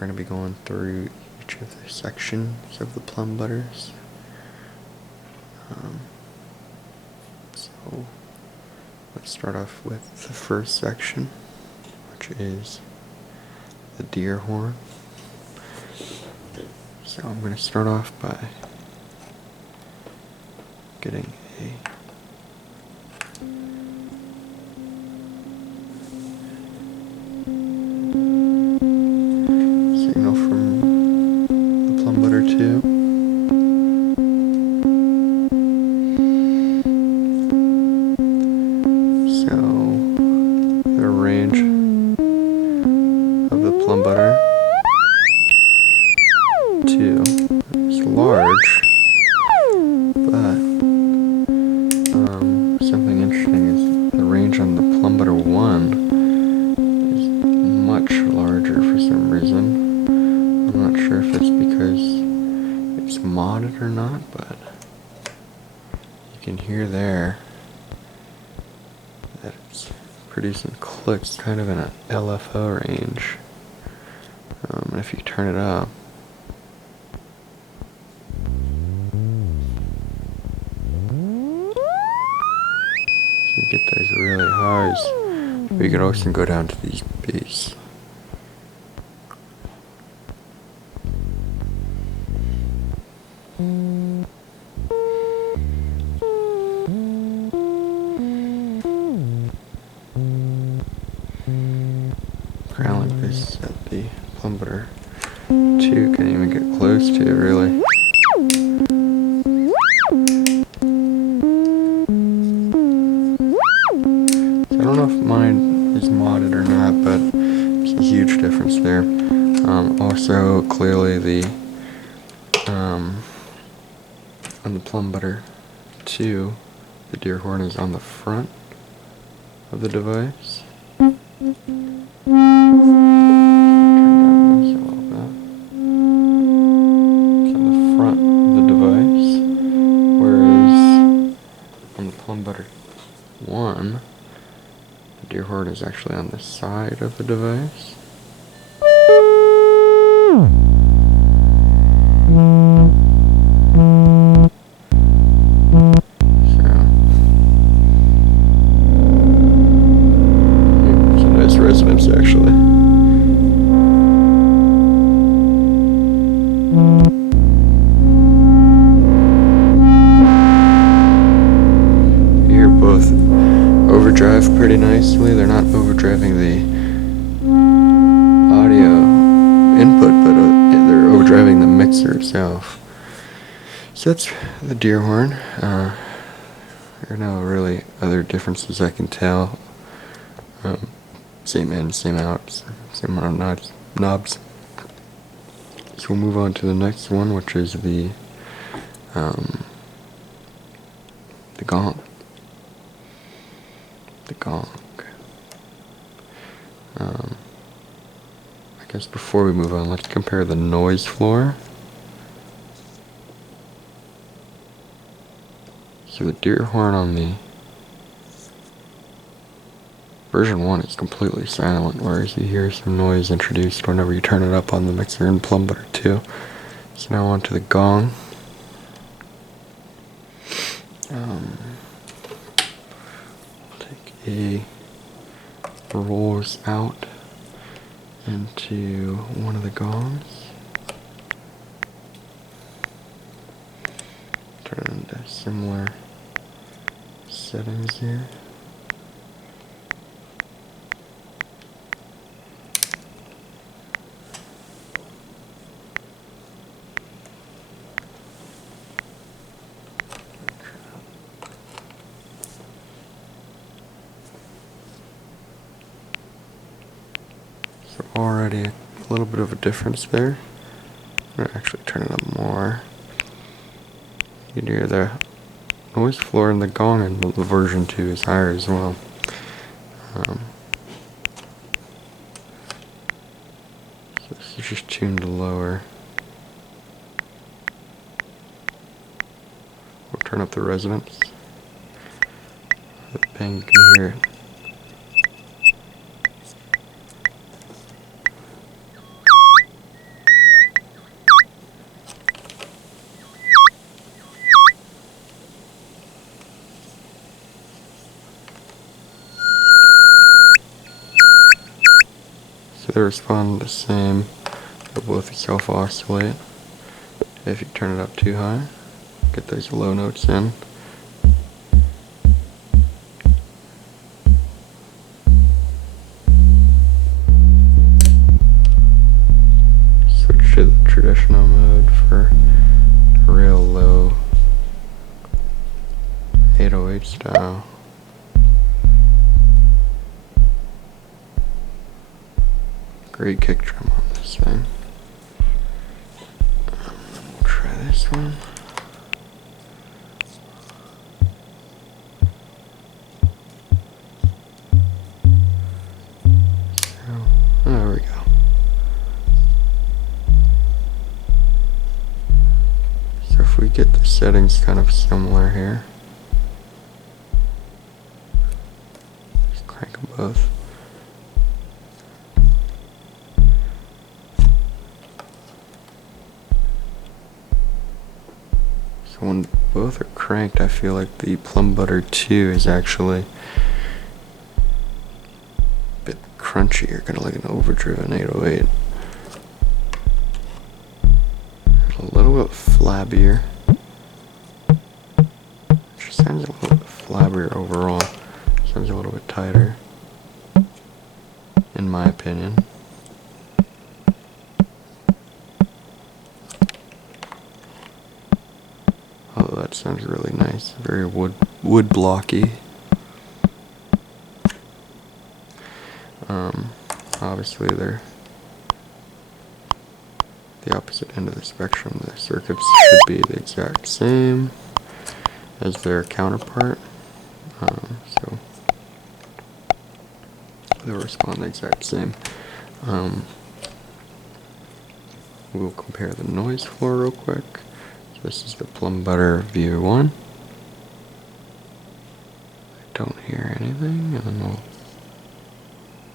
we're going to be going through each of the sections of the plum butters. So let's start off with the first section, which is the deer horn. So I'm going to start off by getting a signal from the plumbutter 2. So the range of the plumbutter 2 is large, but something interesting is the range on the plumbutter 1 is much larger for some reason. I'm not sure if it's because it's modded or not, but you can hear there that it's producing clicks kind of in an LFO range. And if you turn it up, you get those really highs, but you can also go down to these bass. Growling bass at the plumbutter 2 can't even get close to it, really. I don't know if mine is modded or not, but it's a huge difference there. Also, clearly on the plumbutter 2, the deer horn is on the front of the device. Turn down this a little bit. It's on the front of the device, whereas on the plumbutter 1, the deer horn is actually on the side of the device. Resonance actually. You hear both overdrive pretty nicely. They're not overdriving the audio input, but they're overdriving the mixer itself. So that's the deer horn. There are no really other differences I can tell. Same in, same out, same amount of knobs. So we'll move on to the next one, which is the gong. The gong. I guess before we move on, let's compare the noise floor. So the deer horn on the version 1 is completely silent, whereas you hear some noise introduced whenever you turn it up on the mixer in plumbutter 2. So now on to the gong. Take a rolls out into one of the gongs. Turn it into similar settings here. Already a little bit of a difference there. I'm gonna actually turn it up more. You can hear the noise floor in the gong, and the version 2 is higher as well. So this is just tuned lower. We'll turn up the resonance. The bang, you can hear it. So they respond the same. They'll both self-oscillate. If you turn it up too high, get those low notes in. Switch to the traditional mode for real low 808 style. Great kick drum on this thing. We'll try this one. So, there we go. So if we get the settings kind of similar here, just crank them both. So when both are cranked, I feel like the plumbutter 2 is actually a bit crunchier, kind of like an overdriven 808. A little bit flabbier. Just sounds a little bit flabbier overall. Sounds a little bit tighter, in my opinion. Oh, that sounds really nice. Very wood blocky. Obviously they're the opposite end of the spectrum. The circuits should be the exact same as their counterpart. So they'll respond the exact same. We'll compare the noise floor real quick. So this is the plumbutter V1. I don't hear anything, and then we'll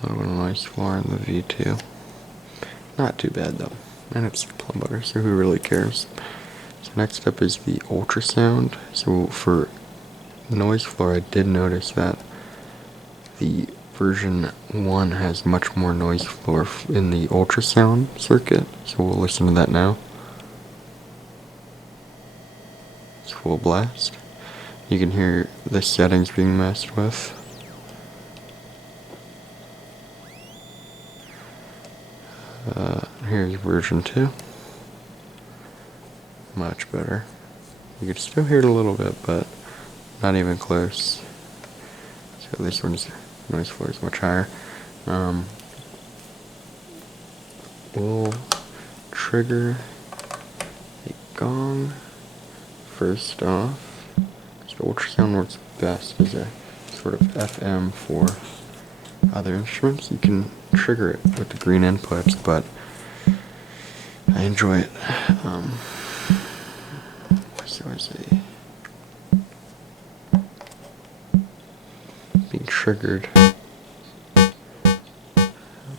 a little bit of noise floor in the V2. Not too bad though, and it's the plumbutter, so who really cares? So next up is the ultrasound. So for noise floor, I did notice that the version 1 has much more noise floor in the ultrasound circuit, so we'll listen to that now. It's full blast. You can hear the settings being messed with. Here's version 2. Much better. You can still hear it a little bit, but not even close. So this one's noise floor is much higher. We'll trigger a gong first off. So the ultrasound works best as a sort of FM for other instruments. You can trigger it with the green inputs, but I enjoy it. So I say being triggered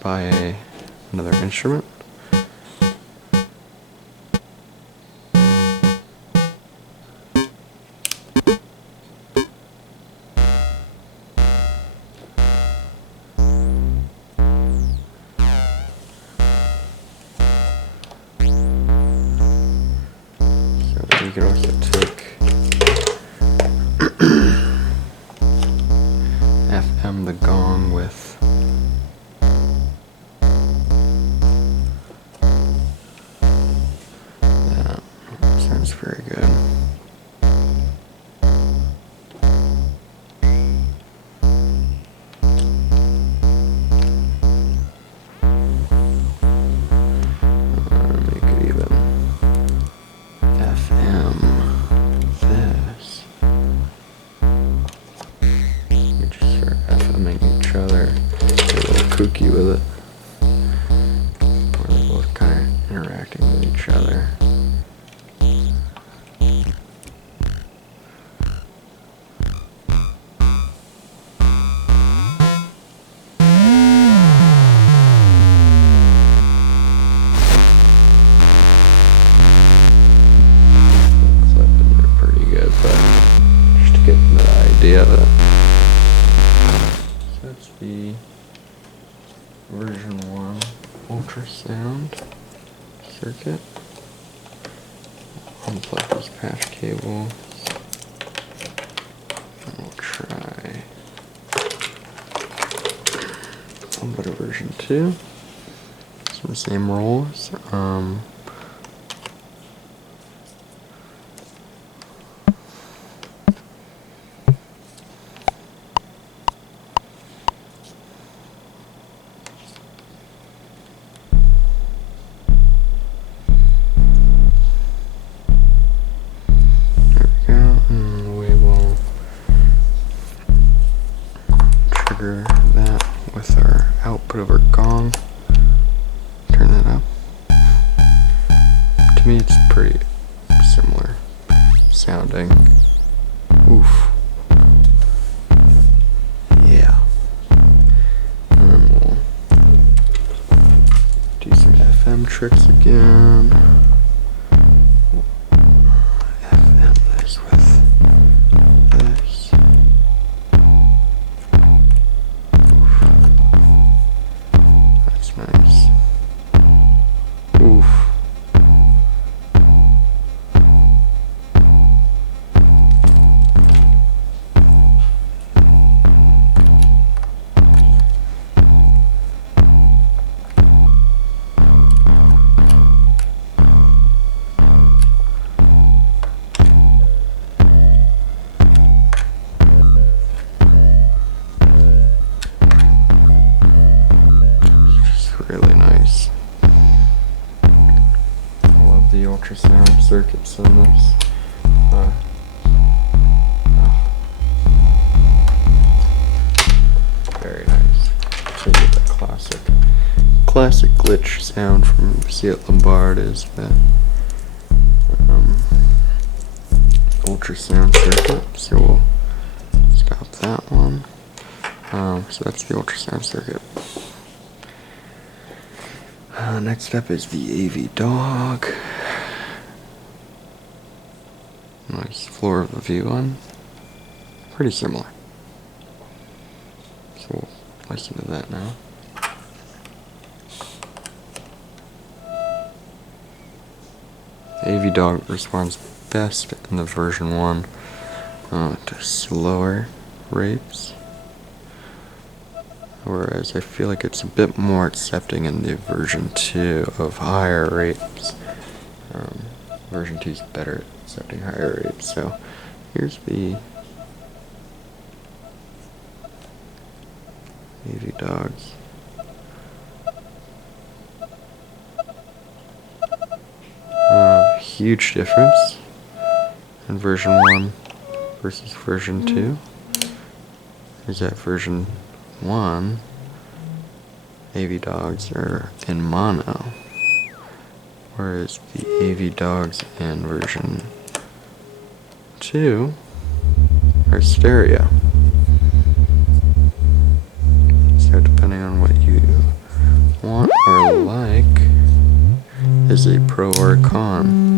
by another instrument. You can also take FM the gong with that. Sounds very good. Make it even. FM this. We just start FMing each other. Get a little kooky with it. Where they're both kind of interacting with each other. Just to get the idea of it. So that's the version 1. ultrasound circuit. Unplug these patch cables. And we'll try plumbutter version 2. Some same rolls. That with our output of our gong. Turn that up. To me it's pretty similar sounding. Oof. Yeah. And then we'll do some FM tricks again. FM this with this. Nice. Oof. Really nice. I love the ultrasound circuits in this. Very nice. So you get the classic glitch sound from ciat-lonbarde is the ultrasound circuit. So we'll stop that one. So that's the ultrasound circuit. Next up is the AV dog. Nice floor of the view one. Pretty similar. So we'll listen to that now. AV dog responds best in the version 1 to slower rates. Whereas I feel like it's a bit more accepting in the version 2 of higher rates. Version 2 is better at accepting higher rates. So here's the AV dogs. Huge difference in version 1 versus version 2. Is that version 1, AV dogs are in mono, whereas the AV dogs in version 2 are stereo. So depending on what you want or like is a pro or a con.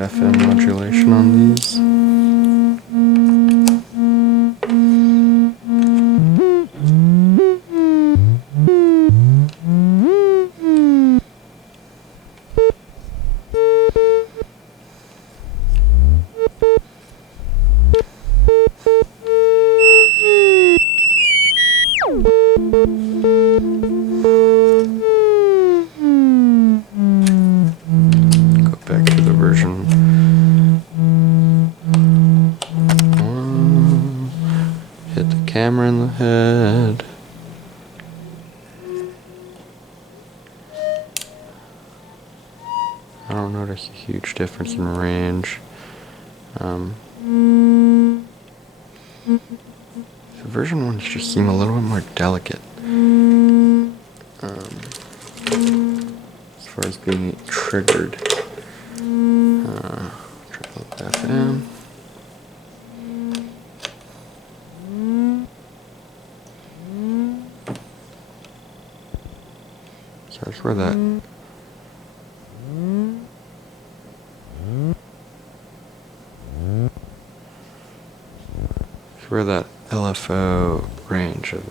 FM modulation on these. Go back to the version 1. Hit the camera in the head. I don't notice a huge difference in range. So version 1 just seem a little bit more delicate. As far as being triggered. Triple FM. So that's where that LFO range of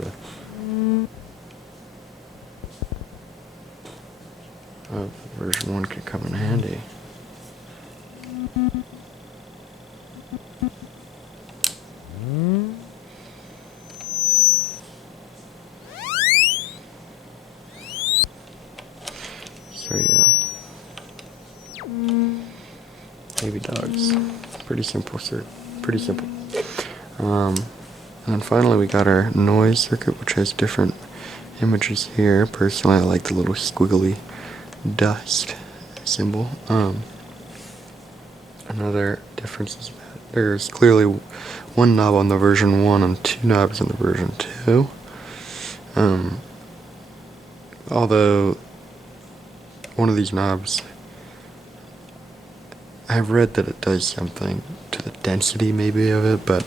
version 1 could come in handy. So yeah, baby dogs. Pretty simple, sir. Pretty simple. And then finally we got our noise circuit, which has different images here. Personally, I like the little squiggly dust symbol. Another difference is that there's clearly one knob on the version 1 and 2 knobs on the version 2. Although one of these knobs, I've read that it does something to the density maybe of it, but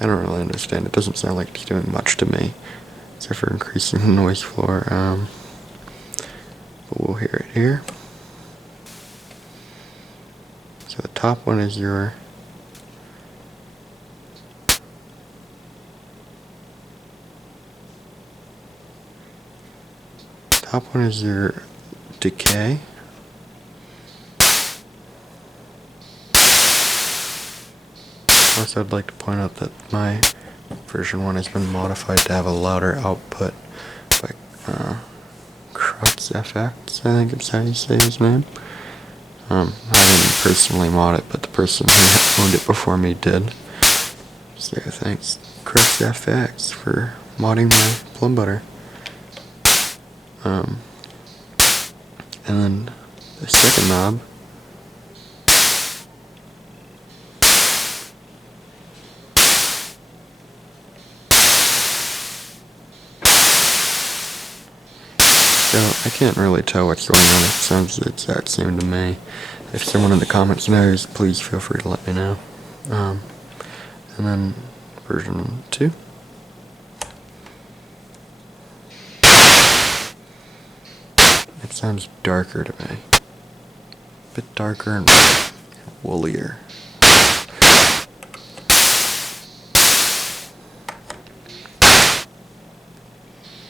I don't really understand. It doesn't sound like it's doing much to me, except for increasing the noise floor. But we'll hear it here. So the top one is your decay. Also, I'd like to point out that my version 1 has been modified to have a louder output by Crux FX, I think it's how you say his name. I didn't personally mod it, but the person who owned it before me did. So thanks, Crux FX, for modding my plumbutter. And then the second knob so I can't really tell what's going on. It sounds the exact same to me. If someone in the comments knows, please feel free to let me know. And then version 2. It sounds darker to me. A bit darker and woollier.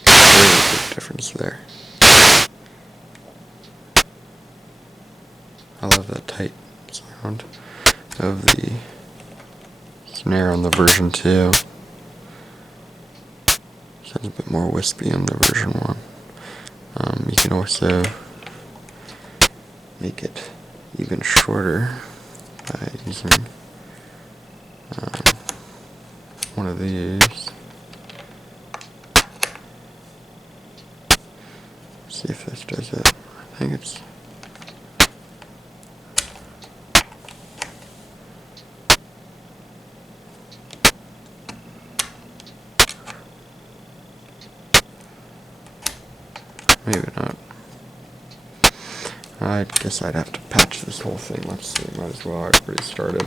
Really big difference there. I love that tight sound of the snare on the version 2. Sounds a bit more wispy on the version 1. You can also make it even shorter by using one of these. See if this does it. I think it's maybe not. I guess I'd have to patch this whole thing. Let's see, might as well. I already started.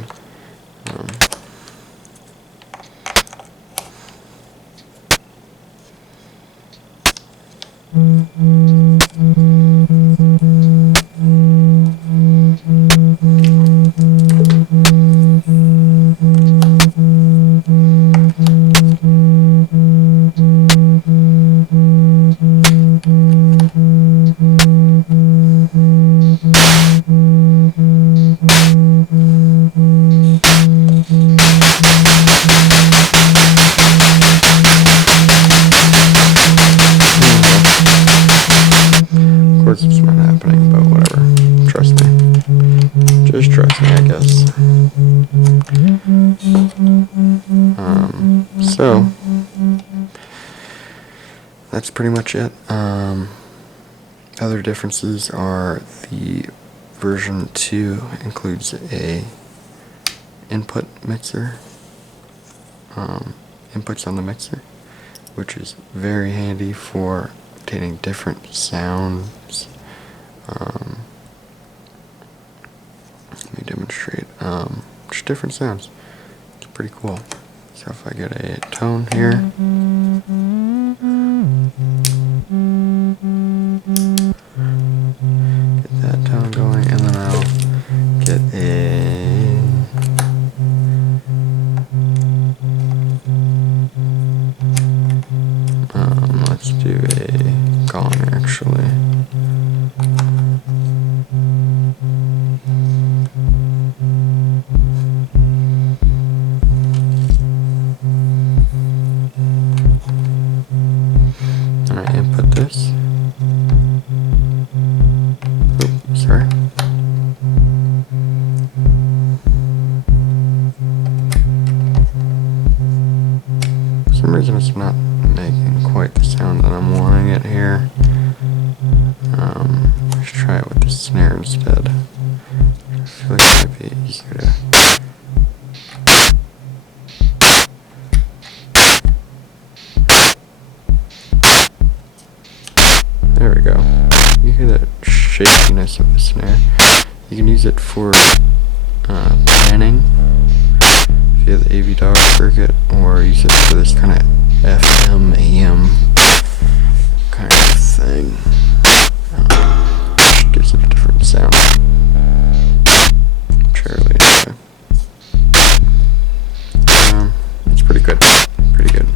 Of course it's not happening, but whatever. Trust me. Just trust me, I guess. So that's pretty much it. Other differences are the version 2 includes a input mixer, inputs on the mixer, which is very handy for obtaining different sounds. Let me demonstrate. Just different sounds. It's pretty cool. So if I get a tone here. do a gong actually. Alright, input this. Oh, sorry. For some reason it's not making quite the sound that I'm wanting it here. Let's try it with the snare instead. I feel like it might be easier to... There we go. You hear that shakiness of the snare. You can use it for panning via the AV dog circuit, or use it for this kind of FM, AM kind of thing. Which gives it a different sound. Which I really enjoy. It's pretty good. Pretty good.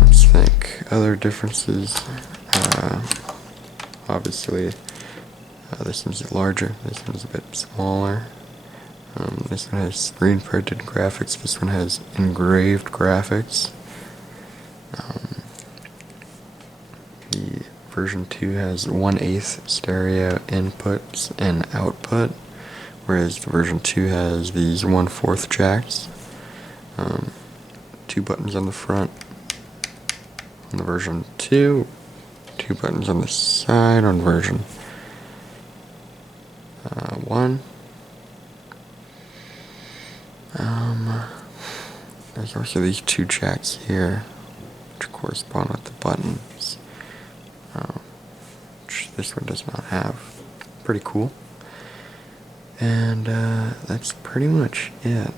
Let's think. Other differences. Obviously, this one's larger. This one's a bit smaller. This one has screen printed graphics. This one has engraved graphics. The version 2 has 1/8 stereo inputs and output, whereas the version 2 has these 1/4 jacks. 2 buttons on the front on the version 2, 2 buttons on the side on version 1. There's also these 2 jacks here, which correspond with the buttons, which this one does not have. Pretty cool. And that's pretty much it.